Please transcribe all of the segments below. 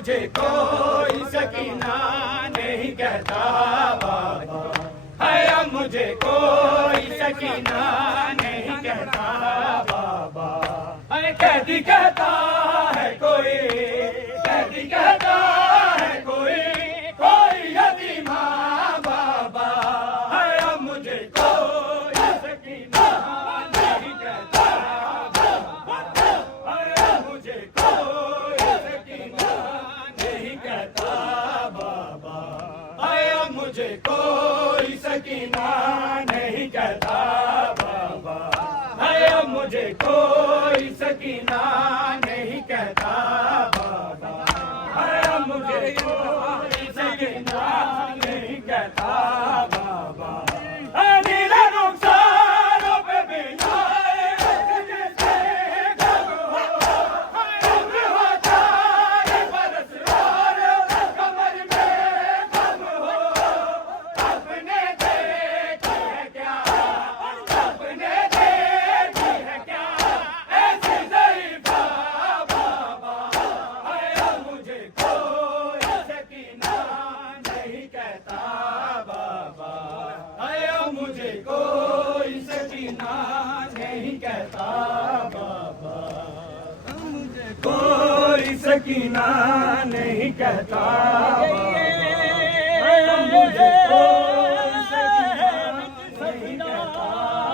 मुझे कोई सकीना नहीं कहता बाबा, है मुझे कोई सकीना नहीं कहता बाबा। है कैदी कहता है कोई, कैदी कहता है कोई, कोई यतीमा बाबा, है मुझे कोई सकीना नहीं कहता बाबा, है मुझे कोई सकीना नहीं कहता बाबा, है मुझे कोई सकीना नहीं कहता बाबा, है मुझे कोई सकीना नहीं कहता बाबा, है मुझे कोई सकीना नहीं कहता बाबा। नीले रुखसारों पे बिछाए जैसे गम हो, उम्र होता है बरस और कमर में गम हो। अपने देखी है क्या, अपने देखी है क्या ऐसी ज़रीफ़ा बाबा, है मुझे कोई सकीना नहीं कहता बाबा, है मुझे कोई सकीना नहीं कहता बाबा, मुझे कोई सकीना नहीं कहता बाबा, मुझे कोई सकीना नहीं कहता,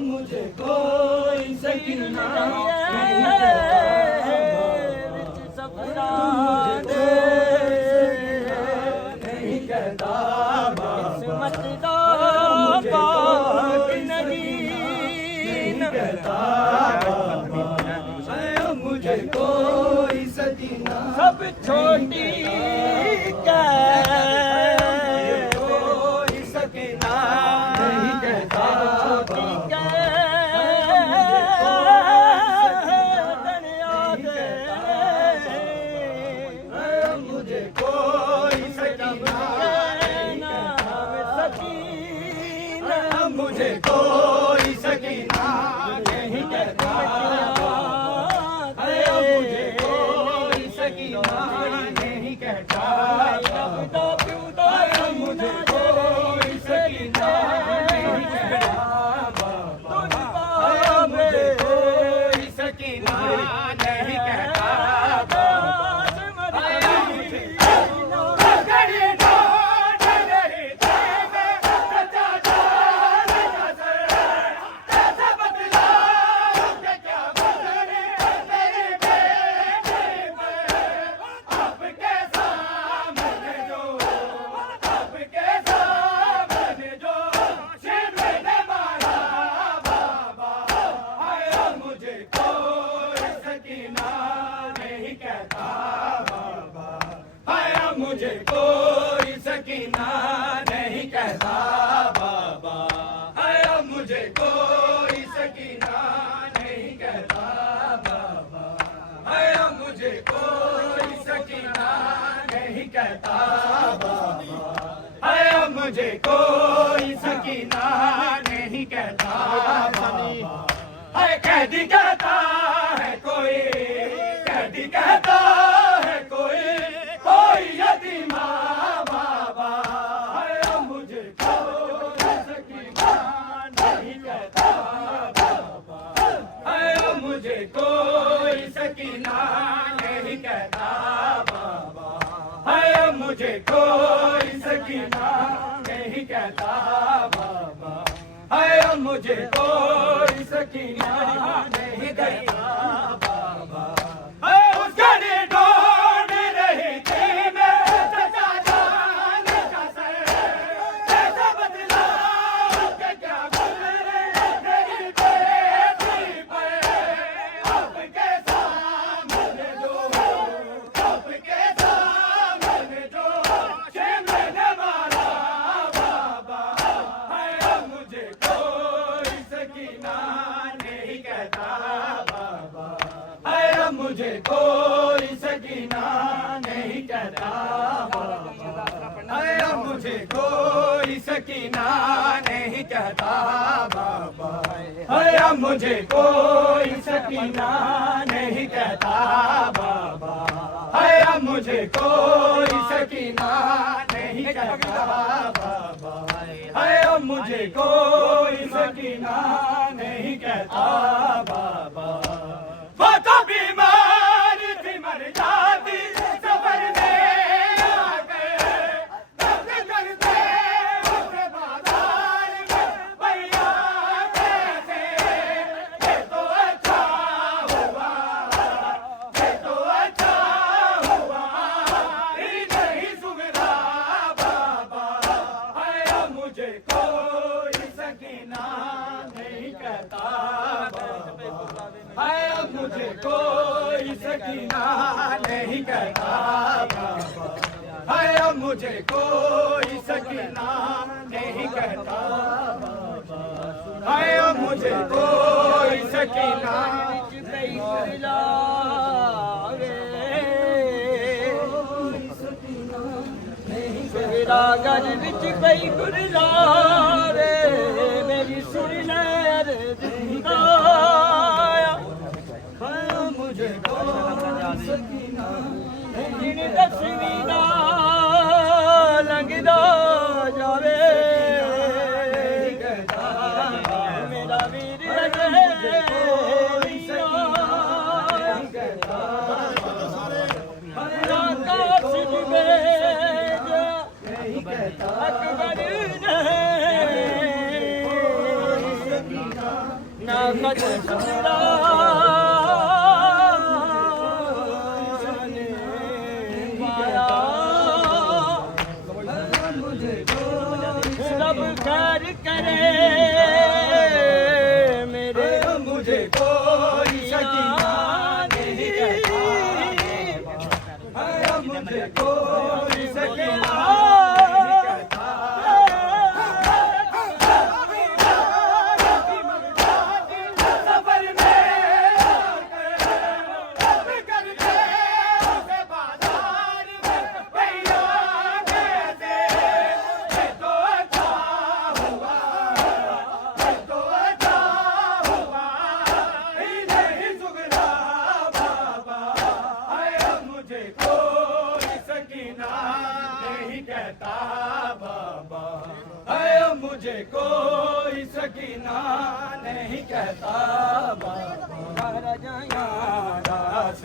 मुझे कोई सकीना नहीं कहता बाबा, नहीं कहता बाबा, मुझे कोई सकीना सब छोटी कोई सकीना नहीं कहता बाबा, मुझे कोई सकीना मुझे कोई सकीना नहीं कहता बाबा, मुझे कोई सकीना नहीं कहता बाबा, मुझे कोई सकीना नहीं कहता बाबा, मुझे कोई सकीना नहीं कहता बाबा। मुझे कोई सकीना नहीं कहता बाबा, है मुझे कोई सकीना नहीं कहता बाबा, है मुझे कोई सकीना नहीं कहता बाबा, है मुझे कोई सकीना नहीं कहता बाबा। है कैदी कहता है कोई, कैदी कहता है कोई, कोई यतीमा बाबा, है मुझे कोई सकीना नहीं कहता बाबा, है मुझे कोई सकीना नहीं कहता बाबा, है मुझे कोई सकीना नहीं कहता बाबा, है मुझे कोई सकीना नहीं कहता बाबा। उसका ढूंढ रही थी मैं सच्चा जान का सर, कैसा बदला उसके क्या गुजरे मेरी बेटी पर, आपके सामने जो, आपके सामने जो शिमले ने मारा बाबा, है मुझे कोई सकीना नहीं कहता बाबा, है मुझे कोई सकीना नहीं कहता बाबा, है मुझे कोई सकीना नहीं कहता बाबा, है मुझे कोई सकीना नहीं कहता बाबा। मुझे कोई सकीना नहीं कहता बाबा, है अब मुझे कोई सकीना नहीं कहता बाबा। वो तो बीमार थी मर जाती सफर में आ गए, दर्द करते उसे बाजार में भैया कैसे, ये तो अच्छा हुआ, ये तो अच्छा हुआ, नहीं सुगरा बाबा, है अब मुझे कोई सकीना नहीं कहता बाबा, है अब मुझे कोई सकीना नहीं कहता बाबा, है अब मुझे कोई सकीना नहीं कहता बाबा, है अब मुझे कोई सकीना गज विच पई गुरजारे मेरी सुन ले जिंदाया, मुझे कोई सकीना जिन तस्वीरा लंघदा जावे मेरा वीर सब खैर करे मेरे, मुझे कोई सकीना नहीं कहता, है मुझे कोई सकीना नहीं कहता। सफर में करते उसे बाजार में भैया कैसे, ये तो अच्छा हुआ, ये तो अच्छा हुआ, नहीं सुगरा बाबा, है अब मुझे कोई सकीना नहीं कहता बाबा, है अब मुझे कोई सकीना नहीं कहता बाबा। राजा रास